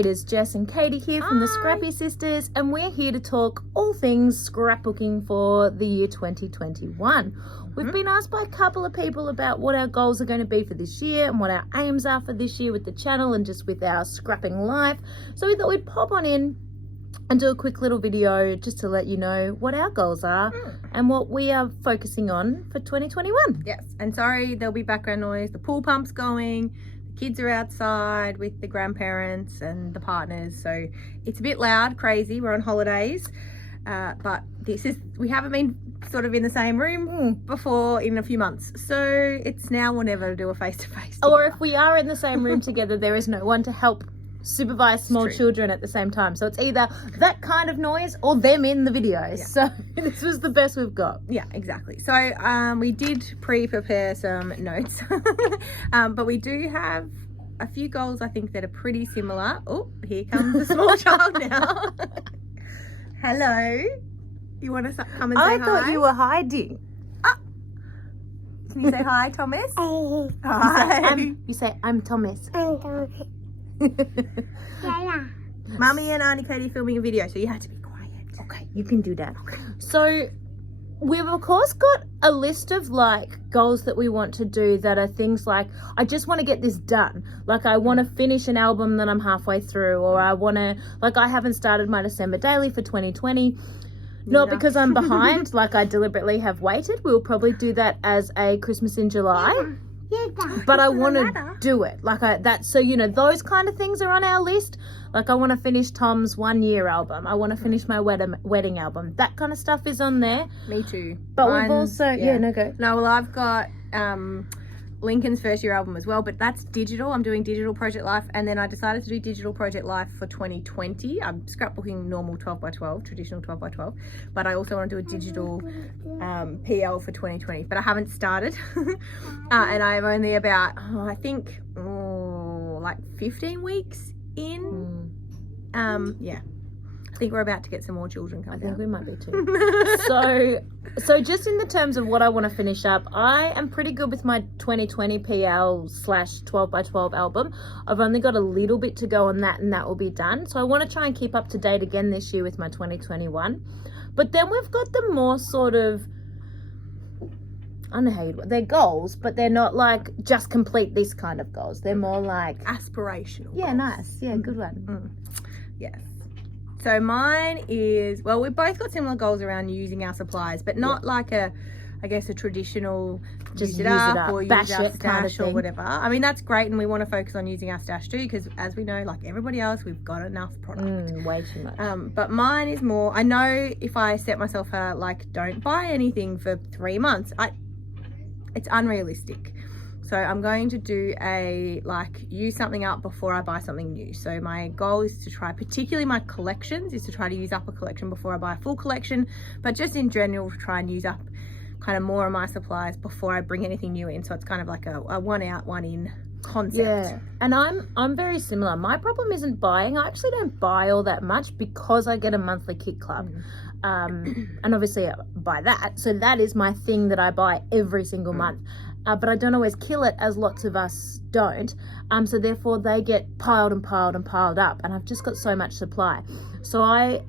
it is Jess and Katie here from the Scrappy Sisters, and we're here to talk all things scrapbooking for the year 2021. We've been asked by a couple of people about what our goals are going to be for this year and what our aims are for this year with the channel and just with our scrapping life. So we thought we'd pop on in and do a quick little video just to let you know what our goals are and what we are focusing on for 2021. Yes, and sorry, there'll be background noise. The pool pump's going, the kids are outside with the grandparents and the partners, so it's a bit loud, crazy. We're on holidays, but we haven't been sort of in the same room before in a few months, so it's now or never to do a face-to-face together. Or if we are in the same room together, there is no one to help supervise small children at the same time, so it's either that kind of noise or them in the videos. So this was the best we've got. Yeah, exactly. So we did prepare some notes but we do have a few goals I think that are pretty similar. Oh, here comes the small child now. Hello, you want to come and say hi? I thought you were hiding. Can you say hi, Thomas? Hi. You say I'm Thomas. Mummy and Auntie Katie filming a video, so you have to be quiet. Okay, you can do that. So we've of course got a list of like goals that we want to do that are things like, I just want to get this done. Like I want to finish an album that I'm halfway through, or I want to, like I haven't started my December daily for 2020. Not because I'm behind, like I deliberately have waited. We'll probably do that as a Christmas in July. But I want to do it so you know, those kind of things are on our list. Like I want to finish Tom's 1 year album, I want to finish my wedding album, that kind of stuff is on there. Me too. But we've also well, I've got Lincoln's first year album as well, but that's digital. I'm doing digital Project Life, and then I decided to do digital Project Life for 2020. I'm scrapbooking normal 12x12, traditional 12x12, but I also want to do a digital PL for 2020, but I haven't started. And I'm only about like 15 weeks in. I think we're about to get some more children coming. I think we might be too. So just in the terms of what I want to finish up, I am pretty good with my 2020 PL / 12x12 album. I've only got a little bit to go on that, and that will be done. So I want to try and keep up to date again this year with my 2021. But then we've got the more sort of, I don't know how they're goals, but they're not like just complete this kind of goals. They're more like aspirational. Yeah, goals. nice. Yeah, good one. Yes. So mine is, well, we've both got similar goals around using our supplies, but not like a traditional just use it up or bash use our it kind of stash or thing. whatever. I mean, that's great, and we want to focus on using our stash too, because as we know, like everybody else, we've got enough product. Way too much. But mine is more, I know if I set myself a, like, don't buy anything for 3 months, it's unrealistic. So I'm going to do use something up before I buy something new. So my goal is to try, particularly my collections, is to try to use up a collection before I buy a full collection, but just in general, try and use up kind of more of my supplies before I bring anything new in. So it's kind of like a one out, one in concept. Yeah, and I'm very similar. My problem isn't buying. I actually don't buy all that much because I get a monthly kit club. And obviously I buy that. So that is my thing that I buy every single month. But I don't always kill it, as lots of us don't. So therefore they get piled and piled and piled up, and I've just got so much supply. So I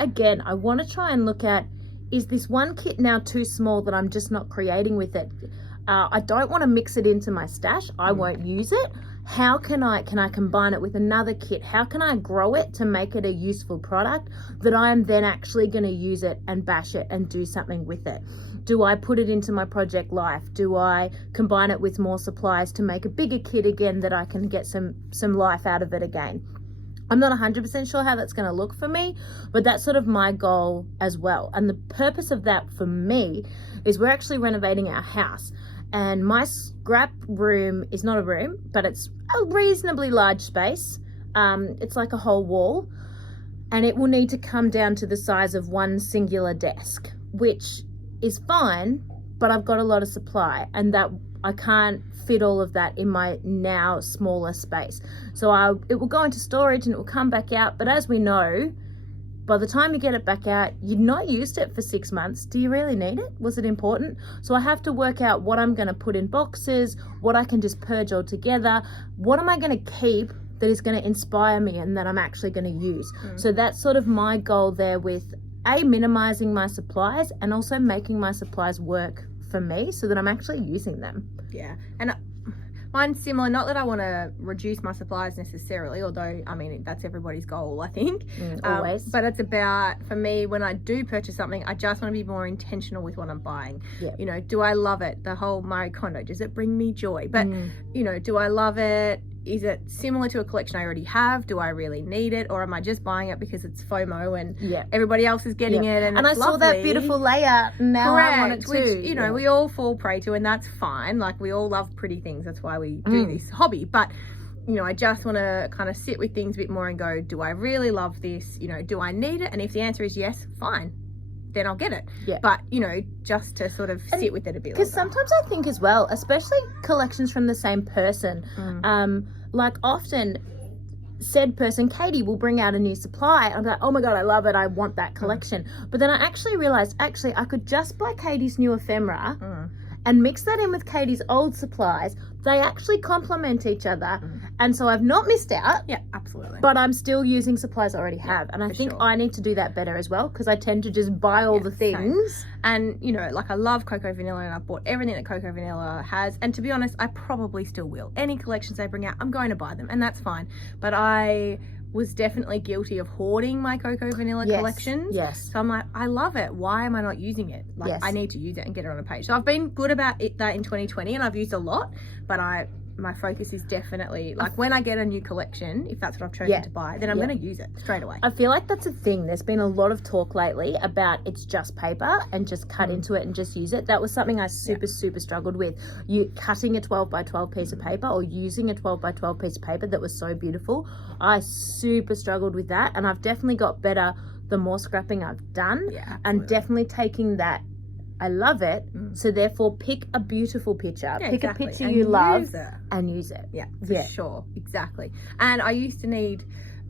want to try and look at, is this one kit now too small that I'm just not creating with it? I don't want to mix it into my stash. I won't use it. How can I combine it with another kit? How can I grow it to make it a useful product that I am then actually going to use it and bash it and do something with it? Do I put it into my Project Life? Do I combine it with more supplies to make a bigger kit again that I can get some life out of it again? I'm not 100% sure how that's going to look for me, but that's sort of my goal as well. And the purpose of that for me is we're actually renovating our house. And my scrap room is not a room, but it's a reasonably large space. It's like a whole wall, and it will need to come down to the size of one singular desk, which is fine, but I've got a lot of supply, and that I can't fit all of that in my now smaller space. So it will go into storage and it will come back out. But as we know, by the time you get it back out, you've not used it for 6 months. Do you really need it? Was it important? So I have to work out what I'm going to put in boxes, what I can just purge altogether, what am I going to keep that is going to inspire me and that I'm actually going to use. So that's sort of my goal there with minimizing my supplies and also making my supplies work for me so that I'm actually using them. Yeah. And mine's similar, not that I want to reduce my supplies necessarily, although, I mean, that's everybody's goal, I think. Always. But it's about, for me, when I do purchase something, I just want to be more intentional with what I'm buying. Yeah. You know, do I love it? The whole Marie Kondo, does it bring me joy? But, you know, do I love it? Is it similar to a collection I already have? Do I really need it? Or am I just buying it because it's FOMO and everybody else is getting it and I it's saw that beautiful layout and now I want it too. Which, you know, we all fall prey to, and that's fine. Like, we all love pretty things. That's why we do this hobby. But, you know, I just want to kind of sit with things a bit more and go, do I really love this? You know, do I need it? And if the answer is yes, fine, then I'll get it. Yeah. But, you know, just to sort of sit with it a bit. Because sometimes I think as well, especially collections from the same person, like often said person, Katie, will bring out a new supply. I'm like, oh my God, I love it. I want that collection. But then I actually realized, I could just buy Katie's new ephemera and mix that in with Katie's old supplies. They actually complement each other. And so I've not missed out. Yeah, absolutely. But I'm still using supplies I already have. And I think I need to do that better as well, because I tend to just buy all the things. Same. And, you know, like, I love Cocoa Vanilla and I've bought everything that Cocoa Vanilla has. And to be honest, I probably still will. Any collections they bring out, I'm going to buy them, and that's fine. But I was definitely guilty of hoarding my Cocoa Vanilla collections. Yes. So I'm like, I love it. Why am I not using it? Like, I need to use it and get it on a page. So I've been good about that in 2020, and I've used a lot, but my focus is definitely, like, when I get a new collection, if that's what I've chosen to buy, then I'm going to use it straight away. I feel like that's a thing. There's been a lot of talk lately about it's just paper and just cut into it and just use it. That was something I super struggled with. You cutting a 12 by 12 piece of paper or using a 12 by 12 piece of paper that was so beautiful. I super struggled with that, and I've definitely got better the more scrapping I've done. And definitely taking that, I love it, so therefore pick a beautiful picture. Pick a picture you love and use it. Yeah, for sure. Exactly. And I used to need,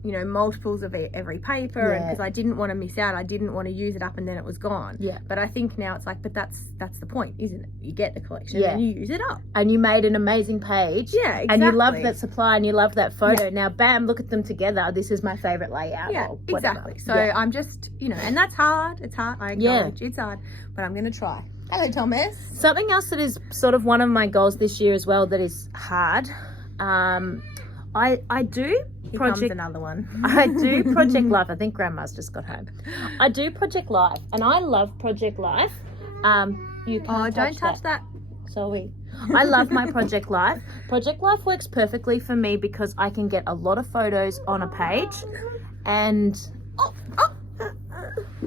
you know, multiples of every paper, and because I didn't want to miss out. I didn't want to use it up and then it was gone. But I think now it's like, but that's the point, isn't it? You get the collection and you use it up. And you made an amazing page. Yeah, exactly. And you love that supply and you love that photo. Now, bam, look at them together. This is my favorite layout. Yeah, exactly. So I'm just, you know, and that's hard. It's hard. I acknowledge it's hard, but I'm going to try. Hello, Thomas. Something else that is sort of one of my goals this year as well that is hard. I do project another one. I do Project Life. I think Grandma's just got home. I do Project Life, and I love Project Life. You can't don't touch that. Sorry. I love my Project Life. Project Life works perfectly for me because I can get a lot of photos on a page, and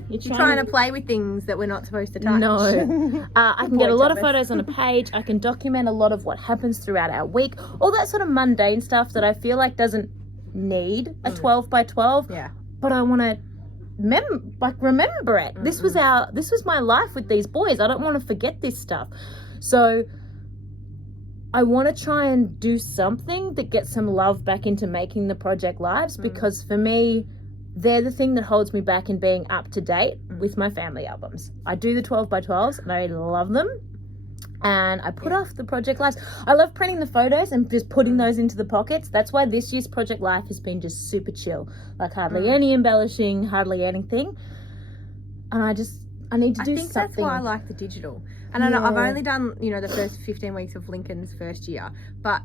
You're trying to play with things that we're not supposed to touch. No. I can get a lot of photos on a page. I can document a lot of what happens throughout our week. All that sort of mundane stuff that I feel like doesn't need a 12 by 12. Yeah. But I want to remember it. This was my life with these boys. I don't want to forget this stuff. So I want to try and do something that gets some love back into making the Project Lives, because for me, they're the thing that holds me back in being up to date with my family albums. I do the 12 by 12s and I love them. And I put off the Project Lives. I love printing the photos and just putting those into the pockets. That's why this year's Project Life has been just super chill. Like hardly any embellishing, hardly anything. And I need to do something. I think that's why I like the digital. And I know I've only done, you know, the first 15 weeks of Lincoln's first year, but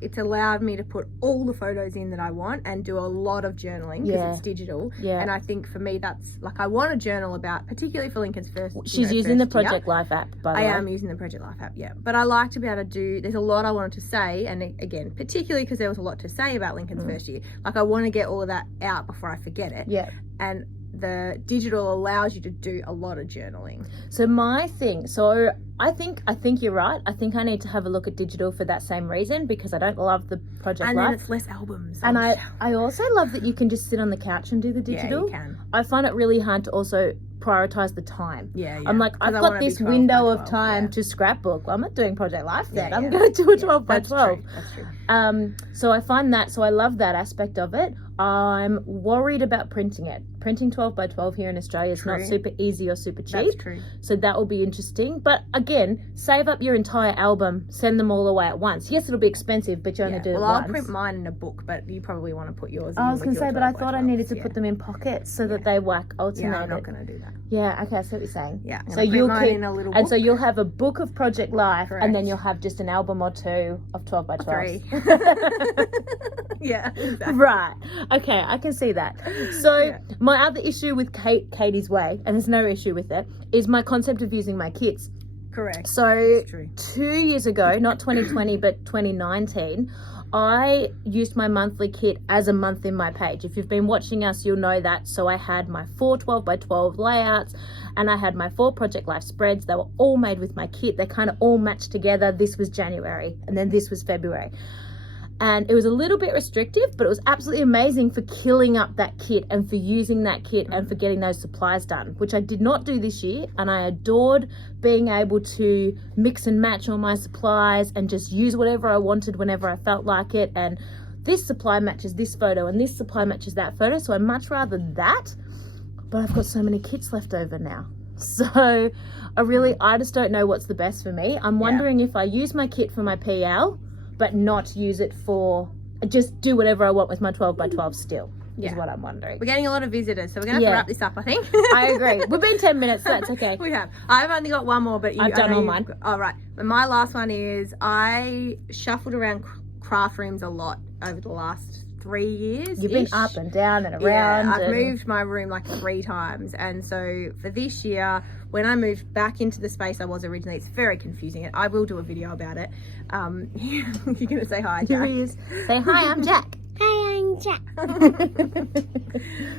it's allowed me to put all the photos in that I want and do a lot of journaling because it's digital. Yeah. And I think for me, that's like, I want to journal about, particularly for Lincoln's first. She's using the Project Life app, by the way. I am using the Project Life app, yeah. But I like to be able to do, there's a lot I wanted to say. And again, particularly because there was a lot to say about Lincoln's first year. Like, I want to get all of that out before I forget it. Yeah. And the digital allows you to do a lot of journaling. So I think you're right. I think I need to have a look at digital for that same reason, because I don't love the Project Life. And then it's less albums. And I also love that you can just sit on the couch and do the digital. Yeah, you can. I find it really hard to also prioritize the time. Yeah. I'm like, I've got this window of time to scrapbook. Well, I'm not doing Project Life then. I'm going to do a 12 by 12. That's true. So I find that, so I love that aspect of it. I'm worried about printing it. printing 12 by 12 here in Australia is not super easy or super cheap. That's true. So that will be interesting. But again, save up your entire album, send them all away at once. Yes, it'll be expensive, but you only do it once. Well, I'll print mine in a book, but you probably want to put yours in. I was going to say, but I thought I needed to put them in pockets so that they alternate. Yeah, I'm not going to do that. Yeah, okay, I see what you're saying. Yeah, so you'll mine keep in a little book. And so you'll have a book of Project Life, Correct. and then you'll have just an album or two of 12 by 12. 3. Yeah, exactly. Right. Okay, I can see that. So my other issue with Katie's Way, and there's no issue with it, is my concept of using my kits. Correct. So 2 years ago, not 2020, but 2019, I used my monthly kit as a month in my page. If you've been watching us, you'll know that. So I had my 4 12 by 12 layouts, and I had my 4 Project Life spreads. They were all made with my kit. They kind of all matched together. This was January, and then this was February. And it was a little bit restrictive, but it was absolutely amazing for killing up that kit and for using that kit and for getting those supplies done, which I did not do this year. And I adored being able to mix and match all my supplies and just use whatever I wanted whenever I felt like it. And this supply matches this photo and this supply matches that photo. So I'd much rather that, but I've got so many kits left over now. So I just don't know what's the best for me. I'm wondering if I use my kit for my PL, but not use it for, just do whatever I want with my 12 by 12 still, is what I'm wondering. We're getting a lot of visitors, so we're going to have to wrap this up, I think. I agree. We've been 10 minutes, so that's okay. We have. I've only got one more, but I've done all mine. All right. But my last one is I shuffled around craft rooms a lot over the last 3 years. You've been up and down and around. Yeah, I've moved my room like 3 times. And so for this year, when I moved back into the space I was originally, it's very confusing. I will do a video about it. You're going to say hi, Jack. Here he is. Say hi, I'm Jack. Hi, I'm Jack.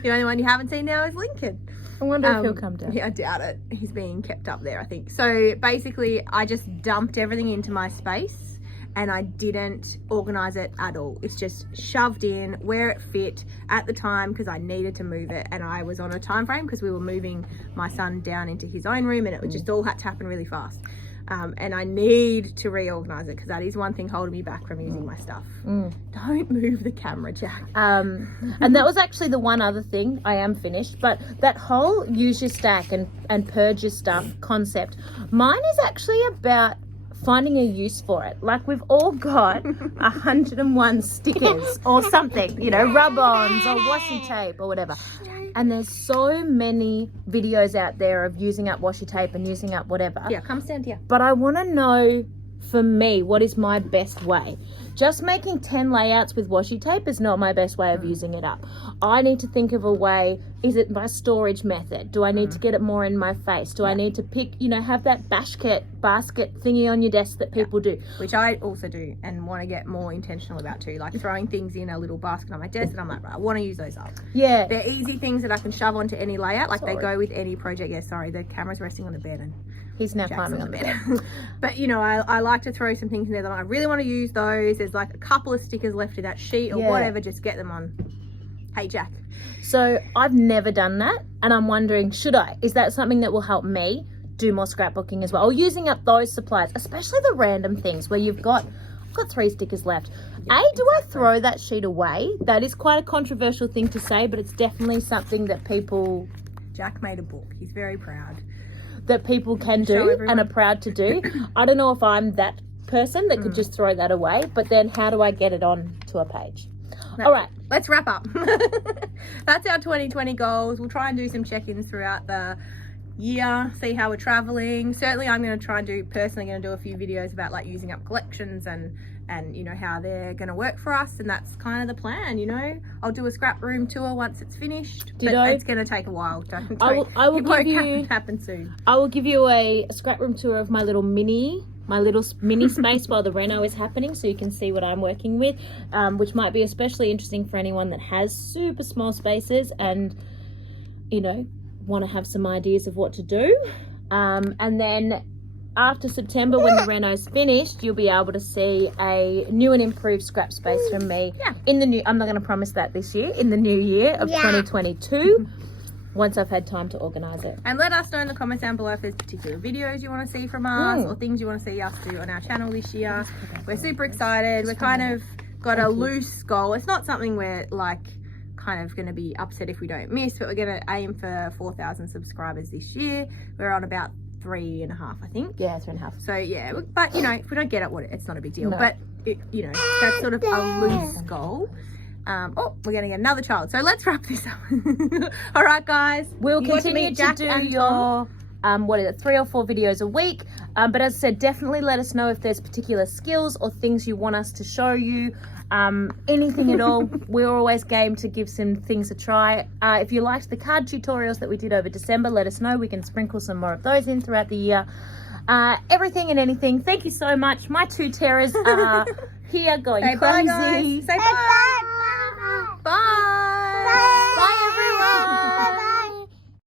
The only one you haven't seen now is Lincoln. I wonder if he'll come down. Yeah, I doubt it. He's being kept up there, I think. So basically, I just dumped everything into my space and I didn't organize it at all. It's just shoved in where it fit at the time because I needed to move it, and I was on a time frame because we were moving my son down into his own room, and it just all had to happen really fast. And I need to reorganize it because that is one thing holding me back from using my stuff. Don't move the camera, Jack. And that was actually the one other thing. I am finished, but that whole use your stack and purge your stuff concept, mine is actually about finding a use for it. Like, we've all got 101 stickers or something, you know, rub-ons or washi tape or whatever. And there's so many videos out there of using up washi tape and using up whatever. Yeah, come stand here. But I want to know, for me, what is my best way? Just making 10 layouts with washi tape is not my best way of using it up. I need to think of a way. Is it my storage method? Do I need to get it more in my face? Do I need to pick, you know, have that basket thingy on your desk that people do? Which I also do and want to get more intentional about too. Like throwing things in a little basket on my desk, and I'm like, right, I want to use those up. Yeah. They're easy things that I can shove onto any layout. Like they go with any project. Yeah, sorry, the camera's resting on the bed and he's now climbing on the bed. But you know, I like to throw some things in there that I really want to use those. There's like a couple of stickers left in that sheet or whatever, just get them on. Hey, Jack. So I've never done that, and I'm wondering, should I? Is that something that will help me do more scrapbooking as well, or using up those supplies, especially the random things where I've got 3 stickers left. Yeah, Do I throw that sheet away? That is quite a controversial thing to say, but it's definitely something that people... Jack made a book. He's very proud. That people can do and are proud to do. I don't know if I'm that person that could just throw that away, but then how do I get it on to a page? All right, let's wrap up. That's our 2020 goals. We'll try and do some check-ins throughout the year, see how we're traveling. Certainly I'm going to try and do a few videos about like using up collections and you know how they're going to work for us, and that's kind of the plan. You know, I'll do a scrap room tour once it's finished. But it's going to take a while. I will give you happen soon. I will give you a scrap room tour of my little mini space while the reno is happening, so you can see what I'm working with, which might be especially interesting for anyone that has super small spaces and, you know, want to have some ideas of what to do. And then after September, when the reno's finished, you'll be able to see a new and improved scrap space from me in the new, I'm not going to promise that this year, in the new year of 2022. Once I've had time to organise it. And let us know in the comments down below if there's particular videos you want to see from us or things you want to see us do on our channel this year. We're super excited. We're kind of got a loose goal. It's not something we're like kind of going to be upset if we don't miss, but we're going to aim for 4,000 subscribers this year. We're on about 3.5, I think. Yeah, 3.5. So yeah, but you know, if we don't get it, it's not a big deal. No. But you know, that's sort of a loose goal. Oh, we're gonna get another child. So let's wrap this up. All right, guys. We'll You got continue meet to Jack do and your 3 or 4 videos a week. But as I said, definitely let us know if there's particular skills or things you want us to show you. Anything at all. We're always game to give some things a try. If you liked the card tutorials that we did over December, let us know. We can sprinkle some more of those in throughout the year. Everything and anything. Thank you so much. My 2 terrors are here going Say crazy. bye, guys. Say bye. Bye.